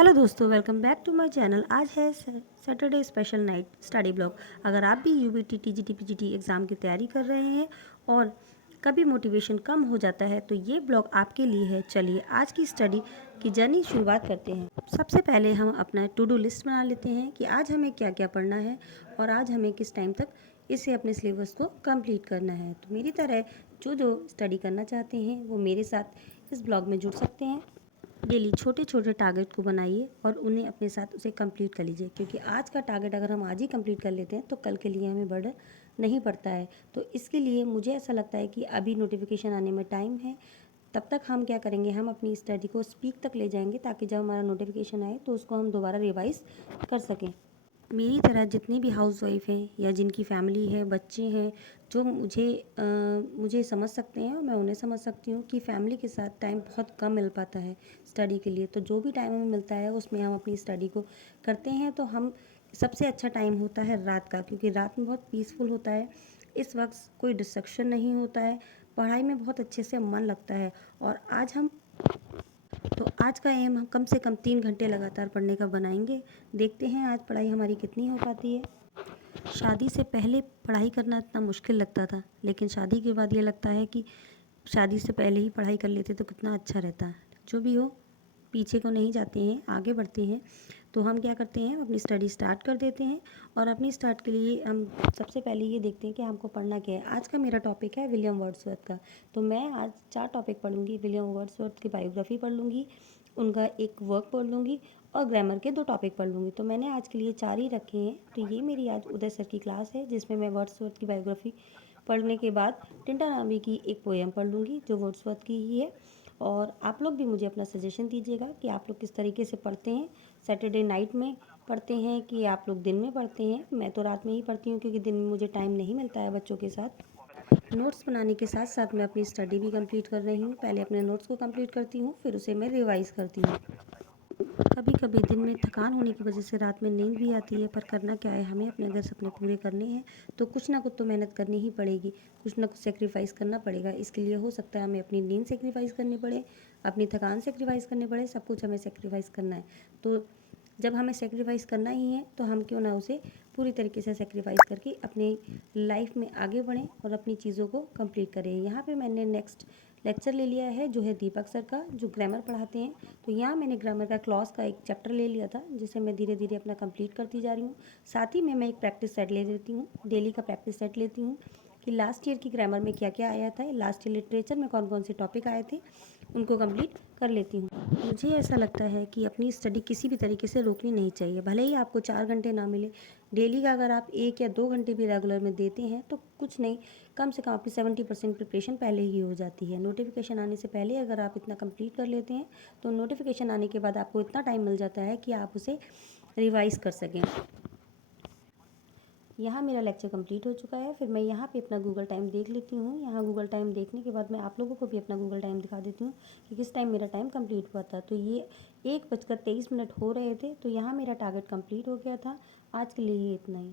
Hello दोस्तों, welcome back to my channel. आज है Saturday special night study blog. अगर आप भी यूबीटी टीजीटी पीजीटी एग्ज़ाम की तैयारी कर रहे हैं और कभी मोटिवेशन कम हो जाता है तो ये ब्लॉग आपके लिए है। चलिए आज की स्टडी की जर्नी शुरुआत करते हैं। सबसे पहले हम अपना टू डू लिस्ट बना लेते हैं कि आज हमें क्या क्या पढ़ना है और आज हमें किस टाइम तक इसे अपने सिलेबस को कंप्लीट करना है। तो मेरी तरह जो जो स्टडी करना चाहते हैं वो मेरे साथ इस ब्लॉग में जुड़ सकते हैं। डेली छोटे छोटे टारगेट को बनाइए और उन्हें अपने साथ उसे कंप्लीट कर लीजिए, क्योंकि आज का टारगेट अगर हम आज ही कंप्लीट कर लेते हैं तो कल के लिए हमें बर्डन नहीं पड़ता है। तो इसके लिए मुझे ऐसा लगता है कि अभी नोटिफिकेशन आने में टाइम है, तब तक हम क्या करेंगे, हम अपनी स्टडी को स्पीक तक ले जाएंगे ताकि जब हमारा नोटिफिकेशन आए तो उसको हम दोबारा रिवाइज कर सकें। मेरी तरह जितनी भी हाउसवाइफ हैं या जिनकी फैमिली है, बच्चे हैं, जो मुझे समझ सकते हैं और मैं उन्हें समझ सकती हूँ कि फ़ैमिली के साथ टाइम बहुत कम मिल पाता है स्टडी के लिए। तो जो भी टाइम हमें मिलता है उसमें हम अपनी स्टडी को करते हैं। तो हम सबसे अच्छा टाइम होता है रात का, क्योंकि रात में बहुत पीसफुल होता है। इस वक्त कोई डिस्ट्रक्शन नहीं होता है, पढ़ाई में बहुत अच्छे से मन लगता है। और आज का एम हम कम से कम 3 घंटे लगातार पढ़ने का बनाएंगे। देखते हैं आज पढ़ाई हमारी कितनी हो पाती है। शादी से पहले पढ़ाई करना इतना मुश्किल लगता था, लेकिन शादी के बाद ये लगता है कि शादी से पहले ही पढ़ाई कर लेते तो कितना अच्छा रहता। जो भी हो, पीछे को नहीं जाते हैं, आगे बढ़ते हैं। तो हम क्या करते हैं, अपनी स्टडी स्टार्ट कर देते हैं। और अपनी स्टार्ट के लिए हम सबसे पहले ये देखते हैं कि हमको पढ़ना क्या है। आज का मेरा टॉपिक है विलियम वर्ड्सवर्थ का। तो मैं आज 4 टॉपिक पढ़ूंगी। विलियम वर्ड्सवर्थ की बायोग्राफी पढ़ लूँगी, उनका एक वर्क पढ़ लूँगी और ग्रामर के 2 टॉपिक पढ़ लूँगी। तो मैंने आज के लिए 4 ही रखे हैं। तो ये मेरी आज उदय सर की क्लास है, जिसमें मैं वर्ड्सवर्थ की बायोग्राफी पढ़ने के बाद टिंटा नामी की एक पोएम पढ़ लूँगी जो वर्ड्सवर्थ की ही है। और आप लोग भी मुझे अपना सजेशन दीजिएगा कि आप लोग किस तरीके से पढ़ते हैं। सैटरडे नाइट में पढ़ते हैं कि आप लोग दिन में पढ़ते हैं। मैं तो रात में ही पढ़ती हूँ, क्योंकि दिन में मुझे टाइम नहीं मिलता है बच्चों के साथ। नोट्स बनाने के साथ साथ मैं अपनी स्टडी भी कंप्लीट कर रही हूँ। पहले अपने नोट्स को कंप्लीट करती हूँ, फिर उसे मैं रिवाइज़ करती हूँ। कभी कभी दिन में थकान होने की वजह से रात में नींद भी आती है, पर करना क्या है, हमें अपने अगर सपने पूरे करने हैं तो कुछ ना कुछ तो मेहनत करनी ही पड़ेगी, कुछ ना कुछ सेक्रीफाइस करना पड़ेगा। इसके लिए हो सकता है हमें अपनी नींद सेक्रीफाइस करनी पड़े, अपनी थकान सेक्रीफाइस करनी पड़े, सब कुछ हमें सेक्रीफाइस करना है। तो जब हमें सेक्रीफाइस करना ही है तो हम क्यों ना उसे पूरी तरीके से सेक्रीफाइस करके अपनी लाइफ में आगे बढ़ें और अपनी चीज़ों को कंप्लीट करें। यहाँ पे मैंने नेक्स्ट लेक्चर ले लिया है जो है दीपक सर का, जो ग्रामर पढ़ाते हैं। तो यहाँ मैंने ग्रामर का क्लॉज का एक चैप्टर ले लिया था, जिसे मैं धीरे धीरे अपना कंप्लीट करती जा रही हूँ। साथ ही में मैं एक प्रैक्टिस सेट ले लेती हूँ, डेली का प्रैक्टिस सेट लेती हूँ कि लास्ट ईयर की ग्रामर में क्या क्या आया था, लास्ट ईयर लिटरेचर में कौन कौन से टॉपिक आए थे, उनको कंप्लीट कर लेती हूँ। मुझे ऐसा लगता है कि अपनी स्टडी किसी भी तरीके से रोकनी नहीं चाहिए, भले ही आपको 4 घंटे ना मिले। डेली का अगर आप 1 या 2 घंटे भी रेगुलर में देते हैं तो कुछ नहीं, कम से कम आपकी 70% प्रिपरेशन पहले ही हो जाती है। नोटिफिकेशन आने से पहले अगर आप इतना कंप्लीट कर लेते हैं तो नोटिफिकेशन आने के बाद आपको इतना टाइम मिल जाता है कि आप उसे रिवाइज़ कर सकें। यहाँ मेरा लेक्चर कंप्लीट हो चुका है। फिर मैं यहाँ पे अपना गूगल टाइम देख लेती हूँ। यहाँ गूगल टाइम देखने के बाद मैं आप लोगों को भी अपना गूगल टाइम दिखा देती हूँ कि किस टाइम मेरा टाइम कंप्लीट हुआ था। तो ये 1:23 हो रहे थे। तो यहाँ मेरा टारगेट कंप्लीट हो गया था। आज के लिए ये इतना ही।